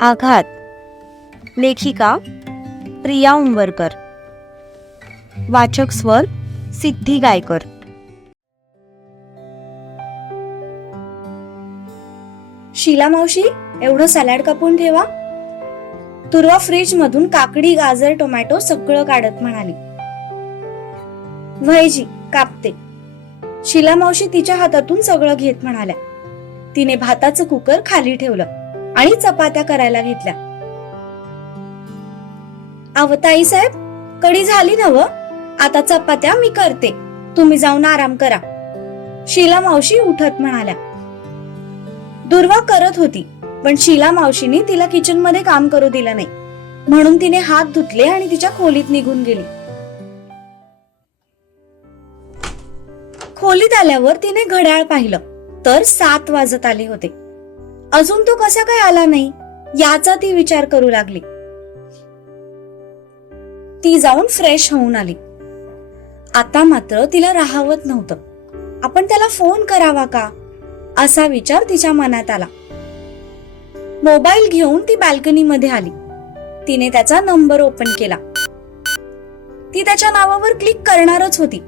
आघात. लेखिका प्रिया उंबरकर. वाचक स्वर सिद्धी गायकर. शीला मावशी, एवढं सॅलड कापून ठेवा. तुर्वा फ्रीज मधून काकडी, गाजर, टोमॅटो सगळं काढत म्हणाली. व्हयजी, कापते. शीला मावशी तिच्या हातातून सगळं घेत म्हणाल्या. तिने भाताचं कुकर खाली ठेवलं आणि चपात्या करायला घेतल्या. आवताई साहेब, कढी झाली नव? आता चपात्या मी करते, तुम्ही जाऊन आराम करा. शीला मावशी उठत म्हणाल्या. दुर्वा करत होती, पण शीला मावशीने तिला किचन मध्ये काम करू दिलं नाही, म्हणून तिने हात धुतले आणि तिच्या खोलीत निघून गेली. खोलीत आल्यावर तिने घड्याळ पाहिलं तर 7 वाजत आले होते. अजून तो कसा काय आला नाही याचा ती विचार करू लागली. ती जाऊन फ्रेश होऊन आली. आता मात्र तिला राहावत नव्हतं. आपण त्याला फोन करावा का असा विचार तिच्या मनात आला. मोबाईल घेऊन ती बाल्कनी मध्ये आली. तिने त्याचा नंबर ओपन केला. ती त्याच्या नावावर क्लिक करणारच होती,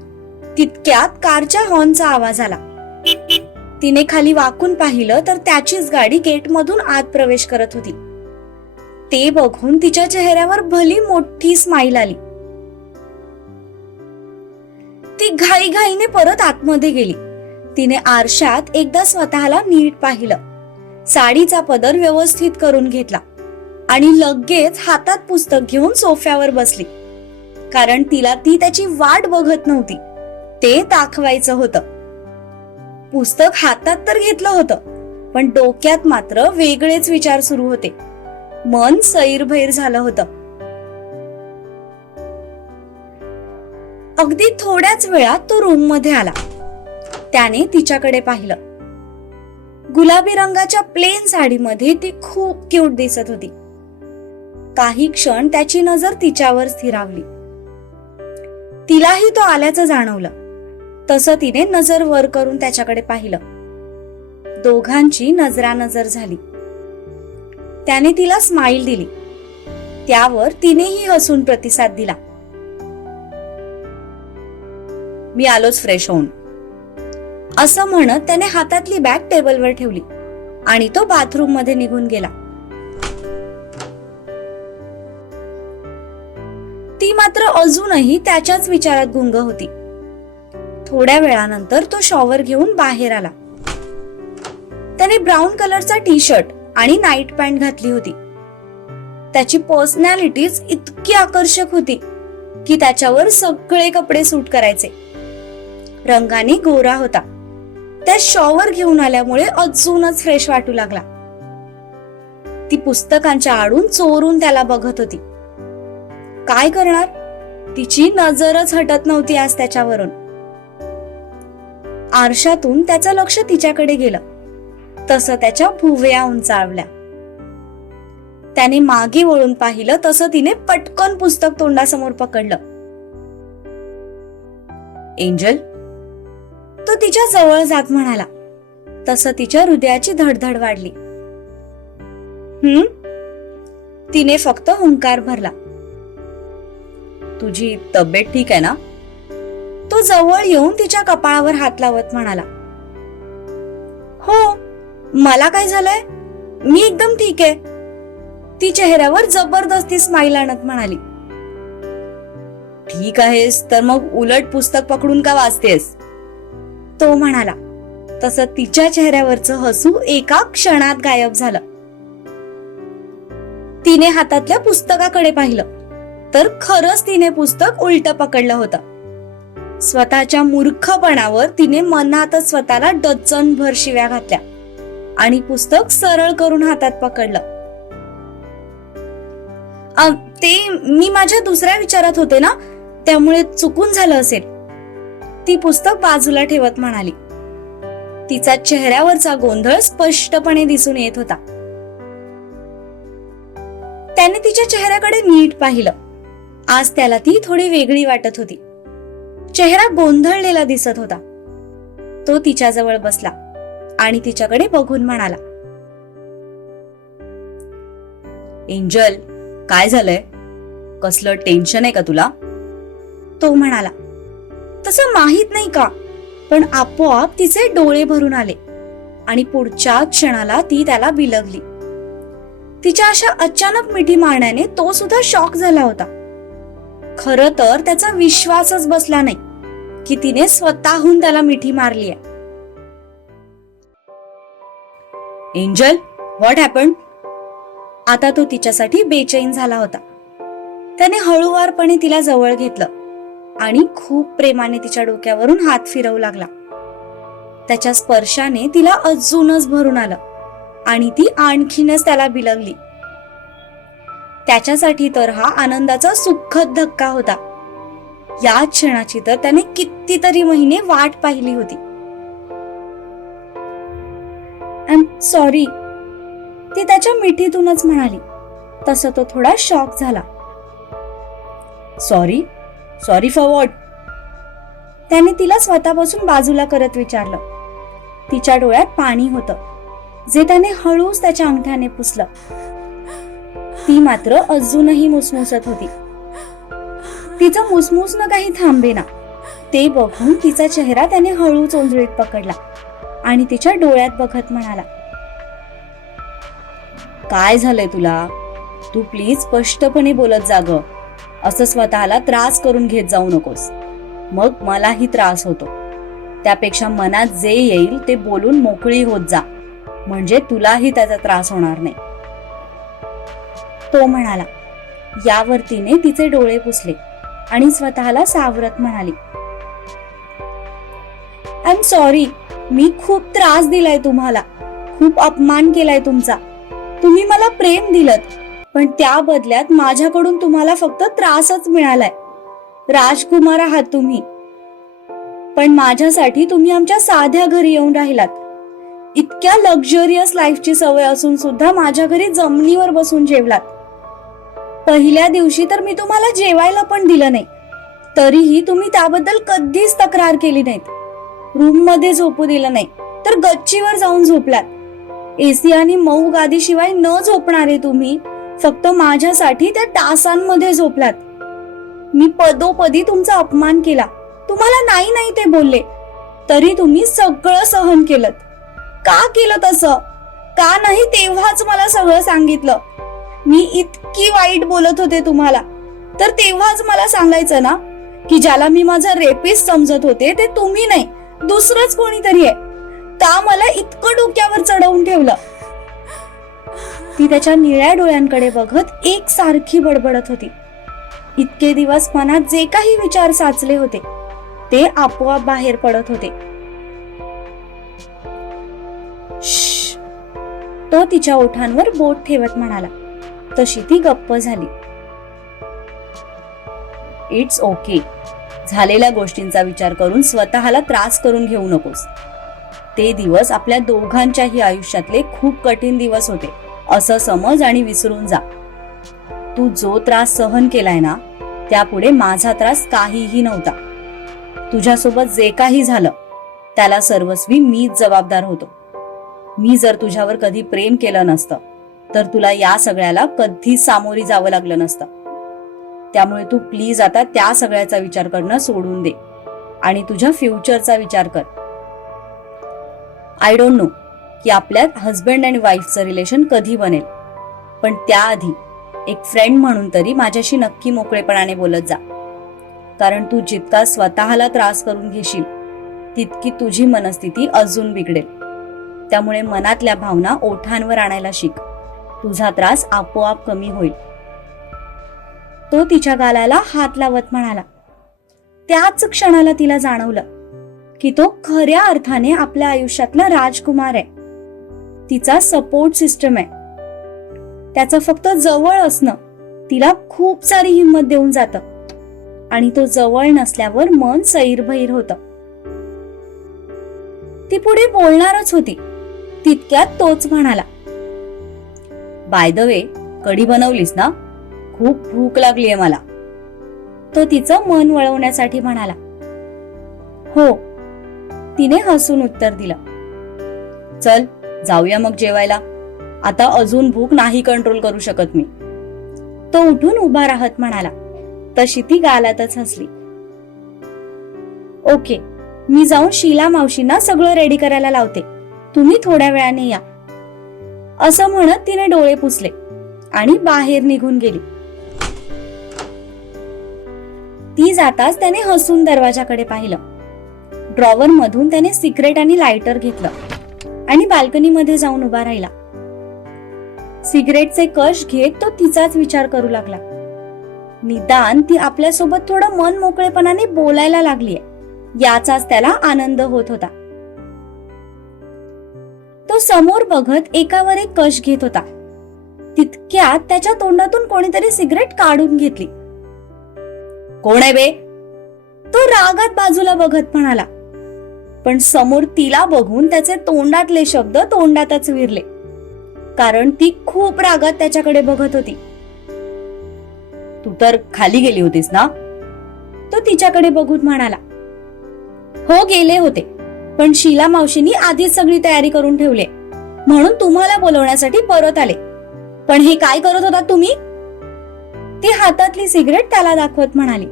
तितक्यात कारच्या हॉर्नचा आवाज आला. तिने खाली वाकून पाहिलं तर त्याचीच गाडी गेट मधून आत प्रवेश करत होती. ते बघून तिच्या चेहऱ्यावर भली मोठी स्माईल आली. ती घाईघाईने परत आतमध्ये गेली. तिने आरशात एकदा स्वतःला नीट पाहिलं, साडीचा पदर व्यवस्थित करून घेतला आणि लगेच हातात पुस्तक घेऊन सोफ्यावर बसली. कारण तिला ती त्याची वाट बघत नव्हती, ते दाखवायचं होतं. पुस्तक हातात तर घेतलं होतं, पण डोक्यात मात्र वेगळेच विचार सुरू होते. मन सैरभैर झालं होतं. अगदी थोड्याच वेळात तो रूम मध्ये आला. त्याने तिच्याकडे पाहिलं. गुलाबी रंगाच्या प्लेन साडीमध्ये ती खूप क्यूट दिसत होती. काही क्षण त्याची नजर तिच्यावर स्थिरावली. तिलाही तो आल्याचं जाणवलं. तसं तिने नजर वर करून त्याच्याकडे पाहिलं. दोघांची नजरानजर झाली. त्याने तिला स्माईल दिली. त्यावर तिनेही हसून प्रतिसाद दिला. मी आलोच फ्रेश होऊन, असं म्हणत त्याने हातातली बॅग टेबलवर ठेवली आणि तो बाथरूम मध्ये निघून गेला. ती मात्र अजूनही त्याच्याच विचारात गुंग होती. थोड्या वेळानंतर तो शॉवर घेऊन बाहेर आला. त्याने ब्राऊन कलरचा टी शर्ट आणि नाईट पॅन्ट घातली होती. त्याची पर्सनॅलिटीच इतकी आकर्षक होती की त्याच्यावर सगळे कपडे सूट करायचे. रंगाने गोरा होता. त्या शॉवर घेऊन आल्यामुळे अजूनच फ्रेश वाटू लागला. ती पुस्तकांच्या आडून चोरून त्याला बघत होती. काय करणार, तिची नजरच हटत नव्हती आज त्याच्यावरून. आरशातून त्याचं लक्ष तिच्याकडे गेलं. तसं त्याच्या भुवया उंचावल्या. त्याने मागे वळून पाहिलं तसं तिने पटकन पुस्तक तोंडासमोर पकडलं. एंजल, तो तिच्या जवळ जात म्हणाला. तसं तिच्या हृदयाची धडधड वाढली. तिने फक्त हुंकार भरला. तुझी तब्येत ठीक आहे ना? तो जवळ येऊन तिच्या कपाळावर हात लावत म्हणाला. हो, मला काय झालंय, मी एकदम ठीक आहे. ती चेहऱ्यावर जबरदस्ती स्माईल आणत म्हणाली. ठीक आहेस तर मग उलट पुस्तक पकडून का वाचतेस? तो म्हणाला. तसं तिच्या चेहऱ्यावरचं हसू एका क्षणात गायब झालं. तिने हातातल्या पुस्तकाकडे पाहिलं तर खरंच तिने पुस्तक उलट पकडलं होतं. स्वतःच्या मूर्खपणावर तिने मनातच स्वतःला डझनभर शिव्या घातल्या आणि पुस्तक सरळ करून हातात पकडलं. ते मी माझ्या दुसऱ्या विचारात होते ना, त्यामुळे चुकून झालं असेल. ती पुस्तक बाजूला ठेवत म्हणाली. तिचा चेहऱ्यावरचा गोंधळ स्पष्टपणे दिसून येत होता. त्याने तिच्या चेहऱ्याकडे नीट पाहिलं. आज त्याला ती थोडी वेगळी वाटत होती. चेहरा गोंधळलेला दिसत होता. तो तिच्याजवळ बसला आणि तिच्याकडे बघून म्हणाला, एंजल, काय झालंय? कसलं टेन्शन आहे का तुला? तो म्हणाला. तसं माहित नाही का, पण आपोआप तिचे डोळे भरून आले आणि पुढच्या क्षणाला ती त्याला बिलगली. तिच्या अशा अचानक मिठी मारण्याने तो सुद्धा शॉक झाला होता. खरं तर त्याचा विश्वासच बसला नाही की तिने स्वतःहून त्याला मिठी मारली आहे. Angel, what happen? आता तो तिच्यासाठी बेचैन झाला होता. त्याने हळूवारपणे तिला जवळ घेतलं आणि खूप प्रेमाने तिच्या डोक्यावरून हात फिरवू लागला. त्याच्या स्पर्शाने तिला अजूनच भरून आलं आणि ती आणखीनच त्याला बिलगली. त्याच्यासाठी तर हा आनंदाचा सुखद धक्का होता. या क्षणाची तर त्याने कितीतरी महिने वाट पाहिली होती. आय एम सॉरी, ती त्याच्या मिठीतूनच म्हणाली. तसं तो थोडा शॉक झाला. सॉरी? Sorry for what? त्याने तिला स्वतःपासून बाजूला करत विचारलं. तिच्या डोळ्यात पाणी होतं, जे त्याने हळूच त्याच्या अंगठ्याने पुसलं. ती मात्र अजूनही मुसमुसत होती. तिचं मुसमुसणं काही थांबेना. ते बघून तिचा चेहरा त्याने हळूच ओंजळीत पकडला आणि तिच्या डोळ्यात बघत म्हणाला, काय झालंय तुला? तू प्लीज स्पष्टपणे बोलत जा गं. असं स्वतःला त्रास करून घेत जाऊ नकोस, मग मलाही त्रास होतो. त्यापेक्षा मनात जे येईल ते बोलून मोकळी होत जा, म्हणजे तुलाही त्याचा त्रास होणार नाही. तो म्हणाला. यावर तिने तिचे डोळे पुसले आणि स्वतःला सावरत म्हणाली, आय एम सॉरी, मी खूप त्रास दिलाय तुम्हाला, खूप अपमान केलाय तुमचा. तुम्ही मला प्रेम दिलत, पण त्या बदल्यात माझ्याकडून तुम्हाला फक्त त्रासच मिळालाय. राजकुमार आहात तुम्ही, पण माझ्यासाठी तुम्ही आमच्या साध्या घरी येऊन राहिलात. इतक्या लक्झरियस लाईफची सवय असून सुद्धा माझ्या घरी जमिनीवर बसून जेवलात. पहिल्या दिवशी तर मी तुम्हाला जेवायला पण दिलं नाही, तरीही तुम्ही त्याबद्दल कधीच तक्रार केली नाहीत. रूम मध्ये झोपू दिलं नाही, तर गच्चीवर जाऊन झोपलात. एसी आणि मऊ गादी शिवाय न झोपणारे तुम्ही फक्त माझ्यासाठी त्या डासांमध्ये झोपलात. मी पदोपदी तुमचा अपमान केला, तुम्हाला नाही नाही ते बोलले, तरी तुम्ही सगळं सहन केलं. का केलं तसं? का नाही तेव्हाच मला सगळं सांगितलं? मी इतकी वाईट बोलत होते तुम्हाला, तर तेव्हाच मला सांगायचं ना की ज्याला मी माझा रेपिस्ट समजत होते ते तुम्ही नाही, दुसरंच कोणीतरी आहे. का मला इतकं डोक्यावर चढवून ठेवलं? ती त्याच्या निळ्या डोळ्यांकडे बघत एक सारखी बडबडत होती. इतके दिवस मनात जे काही विचार साचले होते ते आपोआप बाहेर पडत होते. तो तिच्या ओठांवर बोट ठेवत म्हणाला. तशी ती गप्प झाली. It's okay. झालेल्या गोष्टींचा विचार करून स्वतःला त्रास करून घेऊ नकोस. ते दिवस आपल्या दोघांच्याही आयुष्यातले खूप कठीण दिवस होते असं समज आणि विसरून जा. तू जो त्रास सहन केलाय ना, त्यापुढे माझा त्रास काहीही नव्हता. तुझ्यासोबत जे काही झालं त्याला सर्वस्वी मीच जबाबदार होतो. मी जर तुझ्यावर कधी प्रेम केलं नसतं तर तुला या सगळ्याला कधीच सामोरी जावं लागलं नसतं. त्यामुळे तू प्लीज आता त्या सगळ्याचा विचार करणं सोडून दे आणि तुझ्या फ्युचरचा विचार कर. आय डोंट नो की आपल्यात हस्बंड अँड वाईफचं रिलेशन कधी बनेल, पण त्याआधी एक फ्रेंड म्हणून तरी माझ्याशी नक्की मोकळेपणाने बोलत जा. कारण तू जितका स्वतःला त्रास करून घेशील तितकी तुझी मनस्थिती अजून बिघडेल. त्यामुळे मनातल्या भावना ओठांवर आणायला शिक. तुझा त्रास आपोआप कमी होईल. तो तिच्या गालाला हात लावत म्हणाला. त्याच क्षणाला तिला जाणवलं की तो खऱ्या अर्थाने आपल्या आयुष्यातला राजकुमार आहे, तिचा सपोर्ट सिस्टम आहे. त्याचं फक्त जवळ असणं तिला खूप सारी हिंमत देऊन जातं आणि तो जवळ नसल्यावर मन सैरभैर होतं. ती पुढे बोलणारच होती, तितक्यात तोच म्हणाला, बाय द वे, कढी बनवलीस ना? खूप भूक लागलीये मला. तो तिचं मन वळवण्यासाठी म्हणाला. हो, तिने हसून उत्तर दिलं. चल जाऊया मग जेवायला. आता अजून भूक नाही कंट्रोल करू शकत मी. तो उठून उभा राहत म्हणाला. तशी ती गालातच हसली. ओके, मी जाऊन शीला मावशींना सगळं रेडी करायला लावते, तुम्ही थोड्या वेळाने या, असं म्हणत तिने डोळे पुसले आणि बाहेर निघून गेली. ती जाताच त्याने हसून दरवाजाकडे पाहिलं. ड्रॉवर मधून त्याने सिगरेट आणि लायटर घेतलं आणि बाल्कनीमध्ये जाऊन उभा राहिला. सिगरेटचे कश घेत तो तिचाच विचार करू लागला. निदान ती आपल्यासोबत थोडं मन मोकळेपणाने बोलायला लागलीये, याचाच त्याला आनंद होत होता. तो समोर बघत एकावर एक कश घेत होता. तितक्यात त्याच्या तोंडातून कोणीतरी सिगरेट काढून घेतली. कोण आहे बे? तो रागात बाजूला बघत म्हणाला. पण समोर तिला बघून त्याचे तोंडातले शब्द तोंडातच विरले, कारण ती खूप रागात त्याच्याकडे बघत होती. तू तर खाली गेली होतीस ना? तो तिच्याकडे बघून म्हणाला. हो, गेले होते, पण शीला मावशींनी आधीच सगळी तयारी करून ठेवली, म्हणून तुम्हाला बोलवण्यासाठी परत आले. पण हे काय करत होता तुम्ही? ती हातातली सिगरेट त्याला दाखवत म्हणाली.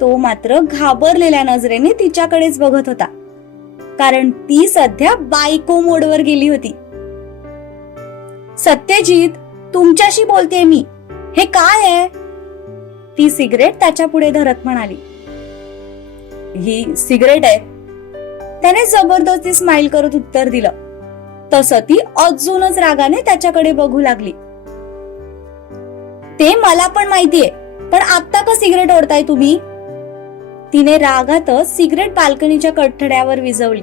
तो मात्र घाबरलेल्या नजरेने तिच्याकडेच बघत होता, कारण ती सध्या बायको मोडवर गेली होती. सत्यजित, तुमच्याशी बोलतेय मी, हे काय आहे? ती सिगरेट त्याच्या पुढे धरत म्हणाली. ही सिगरेट आहे, त्याने जबरदस्ती स्माइल करत उत्तर दिलं. तसं ती अजूनच रागाने त्याच्याकडे बघू लागली. ते मला पण माहितीये, पण आता का सिगरेट ओढताय तुम्ही? तिने रागातच सिगरेट बाल्कनीच्या कठड्यावर विझवली.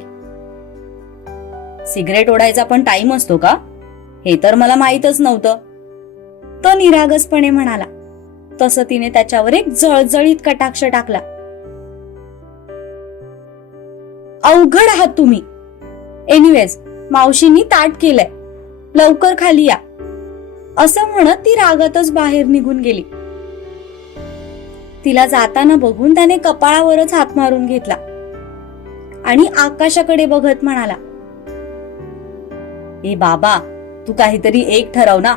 सिगरेट ओढायचा पण टाइम असतो का? हे तर मला माहीतच नव्हतं, तो निरागसपणे म्हणाला. तसं तिने त्याच्यावर एक जळजळीत कटाक्ष टाकला. अवघड आहात तुम्ही. एनिवेज, मावशींनी ताट केलंय, लवकर खाली या, असं म्हणत ती रागातच बाहेर निघून गेली. तिला जाताना बघून त्याने कपाळावरच हात मारून घेतला आणि आकाशाकडे बघत म्हणाला. ए बाबा, तू काहीतरी एक ठरव ना.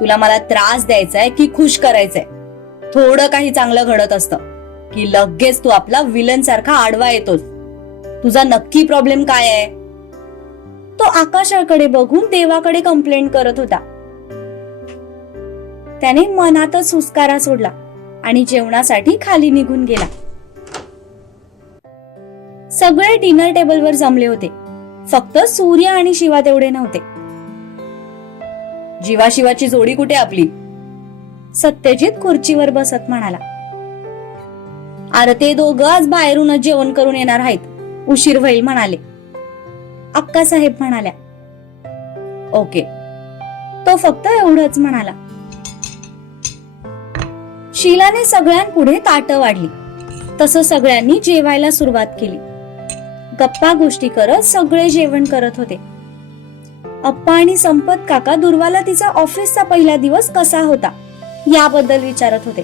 तुला मला त्रास द्यायचाय की खुश करायचंय? थोडं काही चांगलं घडत असतं की लगेच तू आपला विलन सारखा आडवा येतोस. तुझा नक्की प्रॉब्लेम काय आहे? तो आकाशाकडे बघून देवाकडे कंप्लेंट करत होता. त्याने मनातच हुसकारा सोडला आणि जेवणासाठी खाली निघून गेला. सगळे डिनर टेबलवर जमले होते, फक्त सूर्य आणि शिवा तेवढे नव्हते. जीवाशिवाची जोडी कुठे आपली? सत्यजित खुर्चीवर बसत म्हणाला. अरे ते दोघं आज बाहेरूनच जेवण करून येणार आहेत, उशीर होईल म्हणाले. अक्कासाहेब म्हणाल्या. ओके, तो फक्त एवढंच म्हणाला. शीलाने सगळ्यांपुढे ताटं वाढली. तसं सगळ्यांनी जेवायला सुरुवात केली. गप्पा गोष्टी करत सगळे जेवण करत होते. अप्पा आणि संपत काका दुर्वाला तिचा ऑफिसचा पहिला दिवस कसा होता याबद्दल विचारत होते.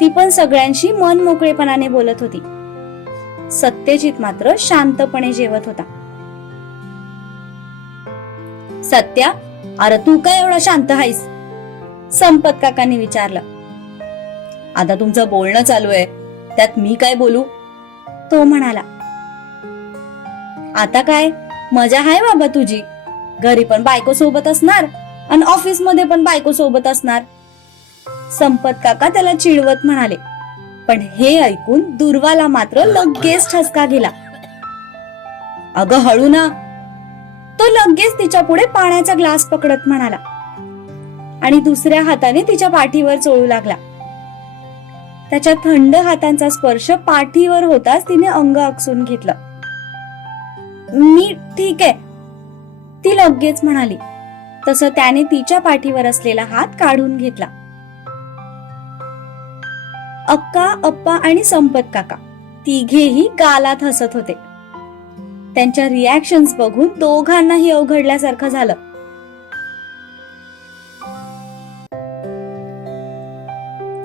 ती पण सगळ्यांशी मन मोकळेपणाने बोलत होती. सत्यजित मात्र शांतपणे जेवत होता. सत्या, अरे तू काय एवढा शांत आहेस? संपत काकांनी विचारलं. आता तुमचं बोलणं चालू आहे, त्यात मी काय बोलू? तो म्हणाला. आता काय मजा आहे बाबा तुझी, घरी पण बायको सोबत असणार आणि ऑफिस मध्ये पण बायको सोबत असणार. संपत काका त्याला चिडवत म्हणाले. पण हे ऐकून दुर्वाला मात्र लगेच ठसका गेला. अगं हळू ना. तो लगेच तिच्या पुढे पाण्याचा ग्लास पकडत म्हणाला आणि दुसऱ्या हाताने तिच्या पाठीवर चोळू लागला. त्याच्या थंड हातांचा स्पर्श पाठीवर होताच तिने अंग आकसून घेतलं. मी ठीक आहे, ती लगेच म्हणाली. तसं त्याने तिच्या पाठीवर असलेला हात काढून घेतला. अक्का, अप्पा आणि संपत काका तिघेही गालात हसत होते. त्यांच्या रिॲक्शन्स बघून दोघांनाही अवघडल्यासारखं झालं.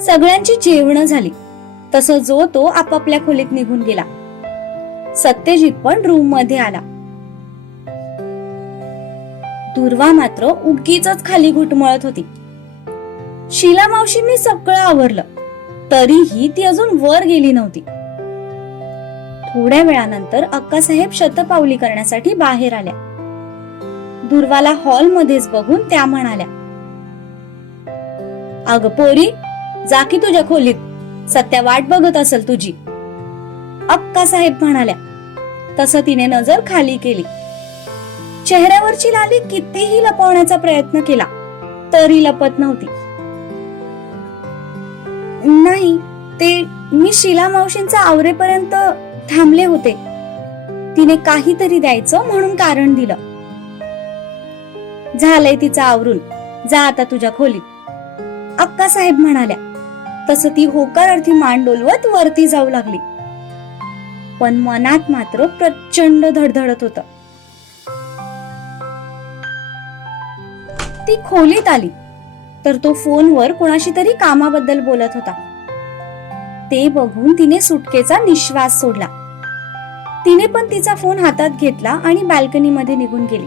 सगळ्यांची जेवणं झाली. तसं जो तो आपापल्या खोलीत निघून गेला. सत्यजित पण रूम मध्ये आला. दुर्वा मात्र उगीच खाली घुटमळत होती. शीला मावशींनी सगळं आवरलं, तरीही ती अजून वर गेली नव्हती. थोड्या वेळानंतर अक्कासाहेब शतपावली करण्यासाठी बाहेर आल्या. दुर्वाला हॉलमध्येच बघून त्या म्हणाल्या, अग पोरी, जा की तुझ्या खोलीत, सत्या वाट बघत असेल तुझी. अक्कासाहेब म्हणाल्या. तसं तिने नजर खाली केली. चेहऱ्यावरची लाली कितीही लपवण्याचा प्रयत्न केला तरी लपत नव्हती. नाही, ते मी शीला मावशींचा आवरेपर्यंत थांबले होते. तिने काहीतरी द्यायचं म्हणून कारण दिलं. झालंय तिचं आवरून, जा आता तुझ्या खोलीत, अक्कासाहेब म्हणाल्या. तसं ती होकारार्थी मान डोलवत वरती जाऊ लागली. पण मनात मात्र प्रचंड धडधडत होतं. ती खोलीत आली तर तो फोनवर कोणाशी तरी कामाबद्दल बोलत होता. ते बघून तिने सुटकेचा निश्वास सोडला. तिने पण तिचा फोन हातात घेतला आणि बाल्कनीमध्ये निघून गेली.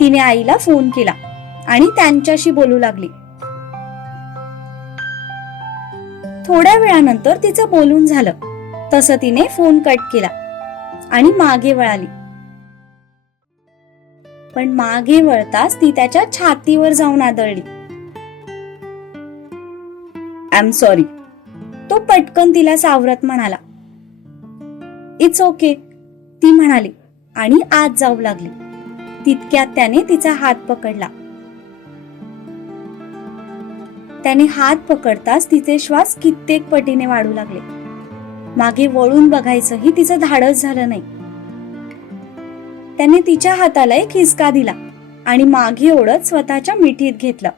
तिने आईला फोन केला आणि त्यांच्याशी बोलू लागली. थोड्या वेळानंतर तिचं बोलून झालं. तसं तिने फोन कट केला आणि मागे वळाली. पण मागे वळताच ती त्याच्या छातीवर जाऊन आदळली. आय एम सॉरी, तो पटकन तिला सावरत म्हणाला. इट्स ओके, ती म्हणाली आणि आत जाऊ लागली. तितक्यात त्याने तिचा हात पकडला. त्याने हात पकडताच तिचे श्वास कित्येक पटीने वाढू लागले. मागे वळून बघायचंही तिचं धाडस झालं नाही. त्याने तिच्या हाताला एक हिसका दिला आणि मागे ओढत स्वतःच्या मिठीत घेतलं.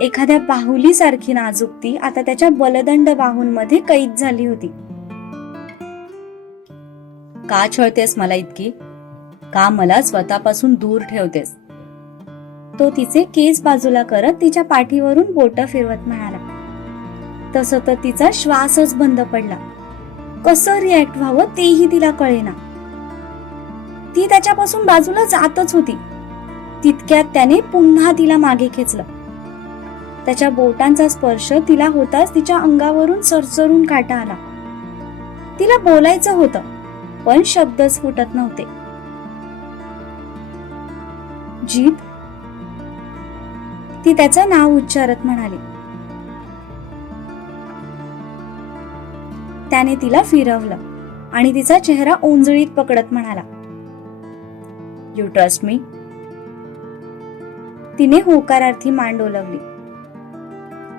एखाद्या बाहुलीसारखी नाजूक ती आता त्याच्या बलदंड बाहूंमध्ये कैद झाली होती. का छळतेस मला इतकी? का मला स्वतःपासून दूर ठेवतेस? तो तिचे केस बाजूला करत तिच्या पाठीवरून बोटं फिरवत म्हणाला. तसं तर तिचा श्वासच बंद पडला. कसं रिॲक्ट व्हावं तेही तिला कळेना. ती त्याच्यापासून बाजूला जातच होती. तितक्यात त्याने पुन्हा तिला मागे खेचलं. त्याच्या बोटांचा स्पर्श तिला होताच तिच्या अंगावरून सरसरून काटा आला. तिला बोलायचं होतं पण शब्दच फुटत नव्हते. जीत, ती त्याचं नाव उच्चारत म्हणाली. त्याने तिला फिरवलं आणि तिचा चेहरा ओंजळीत पकडत म्हणाला, यू ट्रस्ट मी? तिने होकारार्थी मान डोलवली.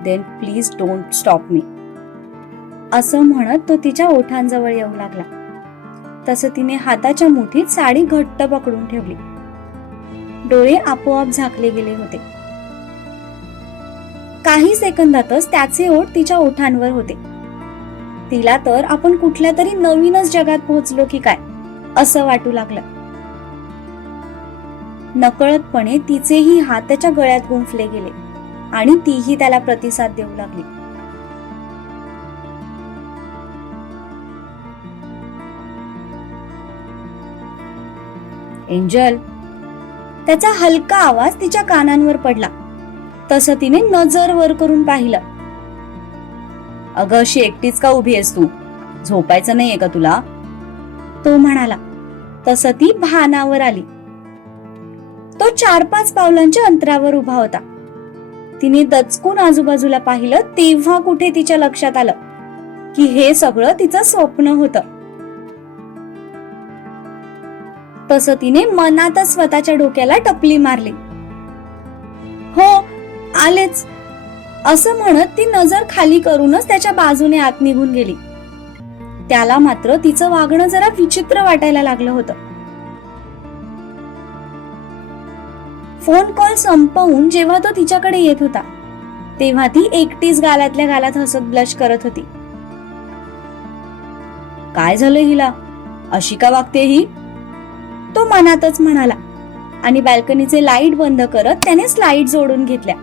Then please don't stop me, असं म्हणत तो तिच्या ओठांजवळ येऊ लागला. तसं तिने हाताच्या मुठीत साडी घट्ट पकडून ठेवली. डोळे आपोआप झाकले गेले होते. काही सेकंदातच त्याचे ओठ तिच्या ओठांवर होते. तिला तर आपण कुठल्या तरी नवीनच जगात पोहोचलो की काय असं वाटू लागलं. नकळतपणे तिचेही हात त्याच्या गळ्यात गुंफले गेले आणि तीही त्याला प्रतिसाद देऊ लागली. एंजल, त्याचा हलका आवाज तिच्या कानांवर पडला. तसं तिने नजर वर करून पाहिलं. अगं, अशी एकटीच का उभी आहेस तू? झोपायचं नाहीये का तुला? तो म्हणाला. तसं ती भानावर आली. तो 4-5 पावलांच्या अंतरावर उभा होता. तिने दचकून आजूबाजूला पाहिलं तेव्हा कुठे तिच्या लक्षात आलं की हे सगळं तिचं स्वप्न होतं. तसं तिने मनातच स्वतःच्या डोक्याला टपली मारली. हो, आलेच, असं म्हणत ती नजर खाली करूनच त्याच्या बाजूने आत निघून गेली. त्याला मात्र तिचं वागणं जरा विचित्र वाटायला लागलं होतं. फोन कॉल संपवून जेव्हा तो तिच्याकडे येत होता तेव्हा ती एकटीच गालातल्या गालात हसत ब्लश करत होती. काय झालं हिला? अशी का वागते ही? तो मनातच म्हणाला आणि बाल्कनीचे लाईट बंद करत त्याने स्लाइड जोडून घेतल्या.